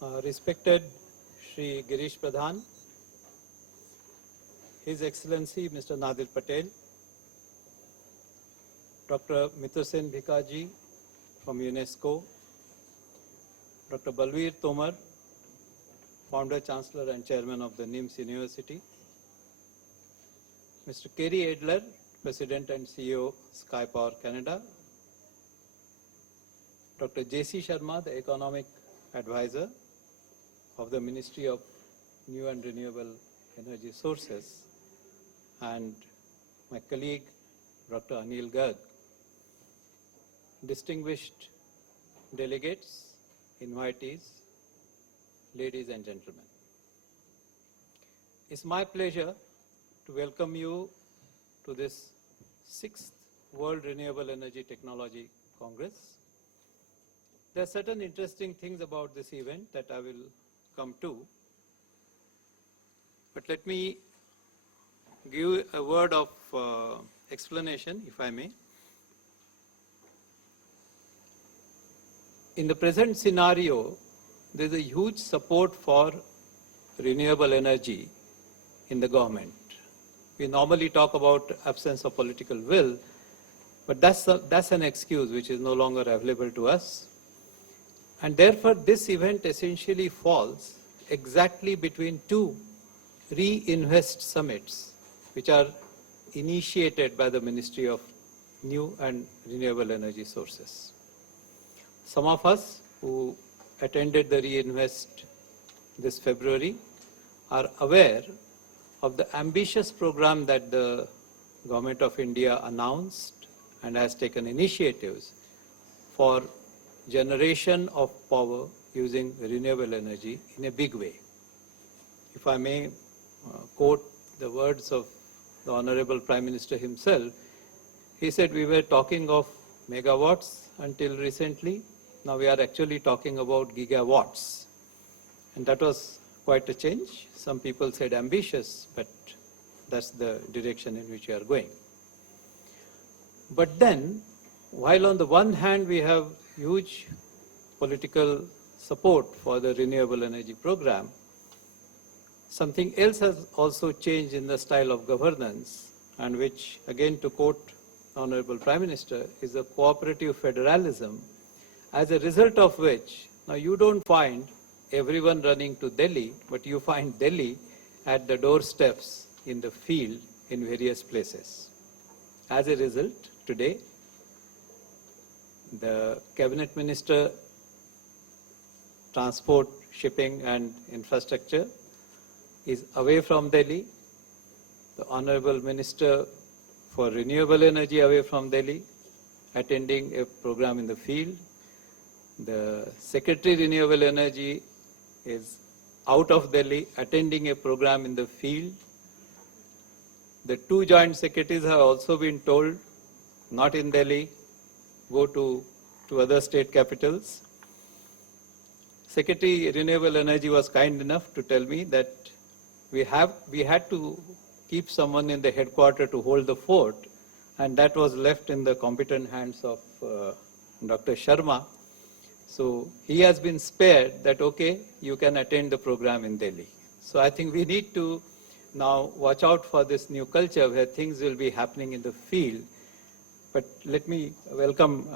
Respected Shri Girish Pradhan, His Excellency Mr. Nadir Patel, Dr. Mithun Bhikaji from UNESCO, Dr. Balveer Tomar, Founder, Chancellor and Chairman of the NIMS University, Mr. Kerry Adler, President and CEO, Sky Power Canada, Dr. J.C. Sharma, the Economic Advisor of the Ministry of New and Renewable Energy Sources, and my colleague, Dr. Anil Garg, distinguished delegates, invitees, ladies and gentlemen. It's my pleasure to welcome you to this 6th World Renewable Energy Technology Congress. There are certain interesting things about this event that I will come to, but let me give a word of explanation, if I may. In the present scenario, there is a huge support for renewable energy in the government. We normally talk about absence of political will, but that's an excuse which is no longer available to us. And therefore, this event essentially falls exactly between two Reinvest summits, which are initiated by the Ministry of New and Renewable Energy Sources. Some of us who attended the Reinvest this February are aware of the ambitious program that the Government of India announced and has taken initiatives for generation of power using renewable energy in a big way. If I may quote the words of the Honorable Prime Minister himself, he said we were talking of megawatts until recently. Now we are actually talking about gigawatts. And that was quite a change. Some people said ambitious, but that's the direction in which we are going. But then, while on the one hand we have huge political support for the renewable energy program, something else has also changed in the style of governance, and which, again to quote Honorable Prime Minister, is a cooperative federalism, as a result of which now you don't find everyone running to Delhi, but you find Delhi at the doorsteps in the field in various places. As a result, today, the Cabinet Minister, Transport, Shipping and Infrastructure is away from Delhi. The Honorable Minister for Renewable Energy away from Delhi, attending a program in the field. The Secretary Renewable Energy is out of Delhi, attending a program in the field. The two joint secretaries have also been told, not in Delhi, go to other state capitals. Secretary Renewable Energy was kind enough to tell me that we had to keep someone in the headquarters to hold the fort, and that was left in the competent hands of Dr. Sharma. So he has been spared that, okay, you can attend the program in Delhi. So I think we need to now watch out for this new culture where things will be happening in the field. But let me welcome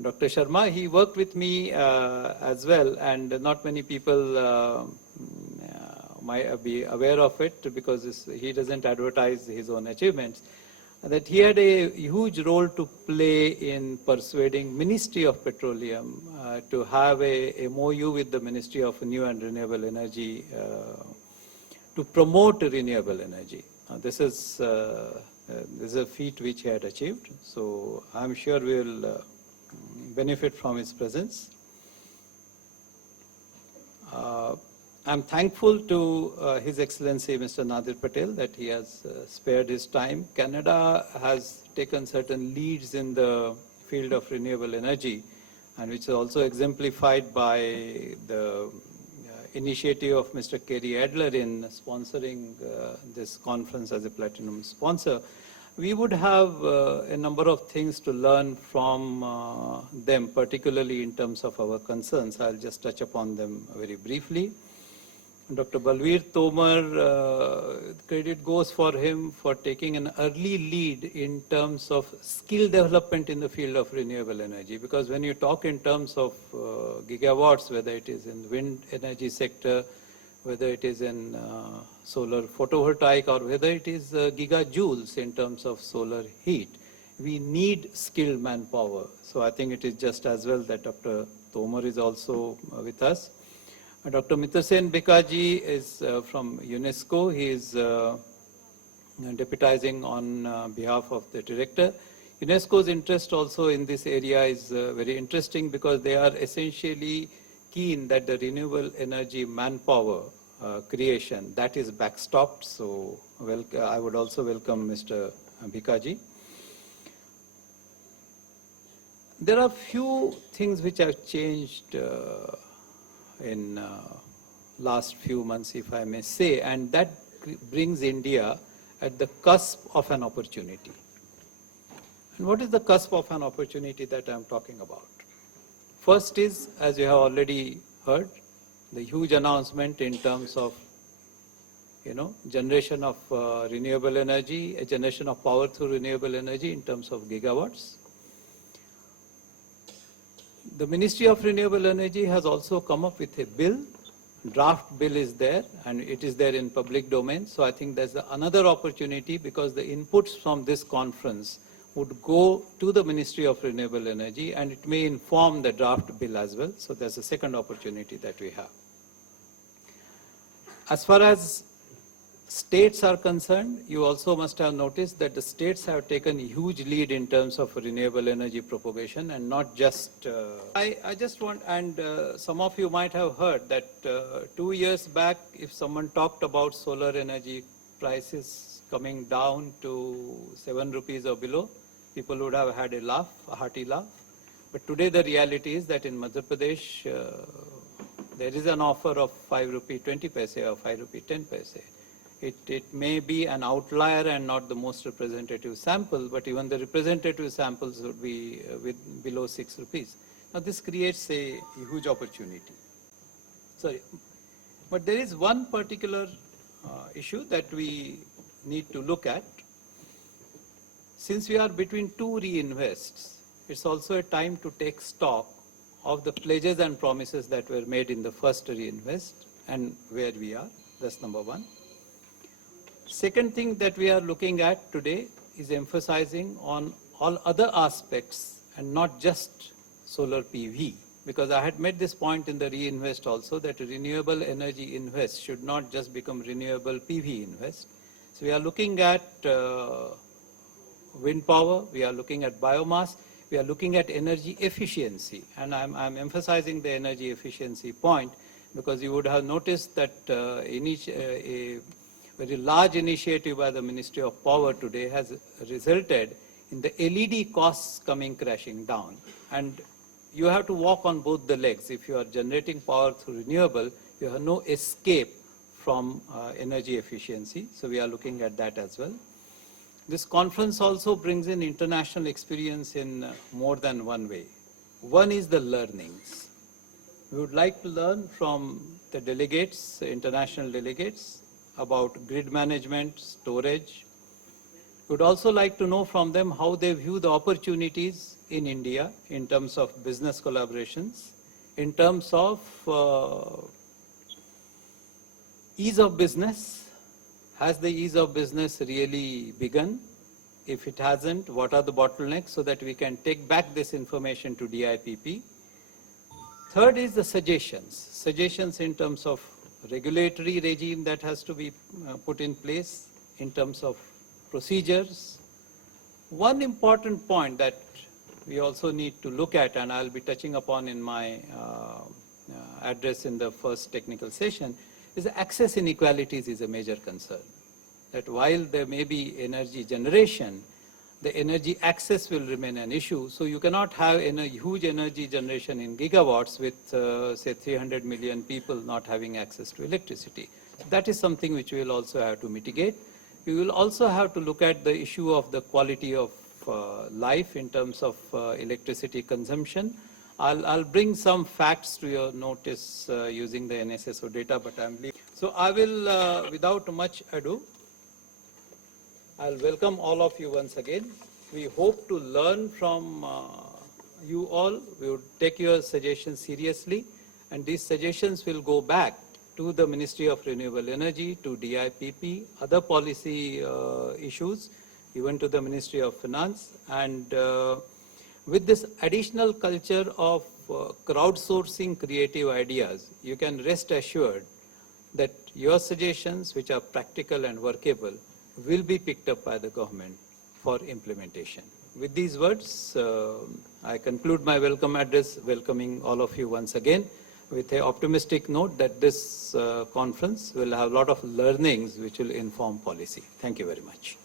Dr. Sharma. He worked with me as well, and not many people might be aware of it because he doesn't advertise his own achievements. That he had a huge role to play in persuading Ministry of Petroleum to have a MOU with the Ministry of New and Renewable Energy to promote renewable energy. This is a feat which he had achieved, so I'm sure we will benefit from his presence. I'm thankful to His Excellency Mr. Nadir Patel that he has spared his time. Canada has taken certain leads in the field of renewable energy, and which is also exemplified by the initiative of Mr. Kerry Adler in sponsoring this conference as a platinum sponsor. we would have a number of things to learn from them, particularly in terms of our concerns. I'll just touch upon them very briefly. Dr. Balveer Tomar, credit goes for him for taking an early lead in terms of skill development in the field of renewable energy. Because when you talk in terms of gigawatts, whether it is in wind energy sector, whether it is in solar photovoltaic, or whether it is gigajoules in terms of solar heat, we need skilled manpower. So I think it is just as well that Dr. Tomar is also with us. Dr. Mitasen Bikaji is from UNESCO. He is deputizing on behalf of the director. UNESCO's interest also in this area is very interesting because they are essentially keen that the renewable energy manpower creation, that is backstopped. So I would also welcome Mr. Bikaji. There are few things which have changed in last few months, if I may say, and that brings India at the cusp of an opportunity. And what is the cusp of an opportunity that I'm talking about? First is, as you have already heard, the huge announcement in terms of, generation of renewable energy, a generation of power through renewable energy in terms of gigawatts. The Ministry of Renewable Energy has also come up with a bill. Draft bill is there, and it is there in public domain. So I think there's another opportunity because the inputs from this conference would go to the Ministry of Renewable Energy, and it may inform the draft bill as well. So there's a second opportunity that we have. As far as states are concerned, you also must have noticed that the states have taken a huge lead in terms of renewable energy propagation, and not just... I just want, and some of you might have heard that 2 years back, if someone talked about solar energy prices coming down to 7 rupees or below, people would have had a laugh, a hearty laugh. But today the reality is that in Madhya Pradesh, there is an offer of 5 rupee 20 paise or 5 rupee 10 paise. It may be an outlier and not the most representative sample, but even the representative samples would be below 6 rupees. Now this creates a huge opportunity. Sorry, but there is one particular issue that we need to look at. Since we are between two reinvests, it's also a time to take stock of the pledges and promises that were made in the first reinvest and where we are. That's number one. Second thing that we are looking at today is emphasizing on all other aspects and not just solar PV, because I had made this point in the reinvest also that renewable energy invest should not just become renewable PV invest. So we are looking at wind power, we are looking at biomass, we are looking at energy efficiency, and I'm emphasizing the energy efficiency point because you would have noticed that a very large initiative by the Ministry of Power today has resulted in the LED costs coming crashing down. And you have to walk on both the legs. If you are generating power through renewable, you have no escape from energy efficiency. So we are looking at that as well. This conference also brings in international experience in more than one way. One is the learnings. We would like to learn from the delegates, international delegates, about grid management, storage. We would also like to know from them how they view the opportunities in India in terms of business collaborations, in terms of ease of business. Has the ease of business really begun? If it hasn't, what are the bottlenecks so that we can take back this information to DIPP? Third is the suggestions. Suggestions in terms of regulatory regime that has to be put in place, in terms of procedures. One important point that we also need to look at, and I'll be touching upon in my address in the first technical session, is the access inequalities is a major concern. That while there may be energy generation, the energy access will remain an issue. So you cannot have a huge energy generation in gigawatts with, say, 300 million people not having access to electricity. That is something which we will also have to mitigate. We will also have to look at the issue of the quality of life in terms of electricity consumption. I'll bring some facts to your notice using the NSSO data, but I'm leaving. So I will, without much ado, I'll welcome all of you once again. We hope to learn from you all. We would take your suggestions seriously, and these suggestions will go back to the Ministry of Renewable Energy, to DIPP, other policy issues, even to the Ministry of Finance. And with this additional culture of crowdsourcing creative ideas, you can rest assured that your suggestions, which are practical and workable, will be picked up by the government for implementation. With these words, I conclude my welcome address, welcoming all of you once again, with an optimistic note that this conference will have a lot of learnings which will inform policy. Thank you very much.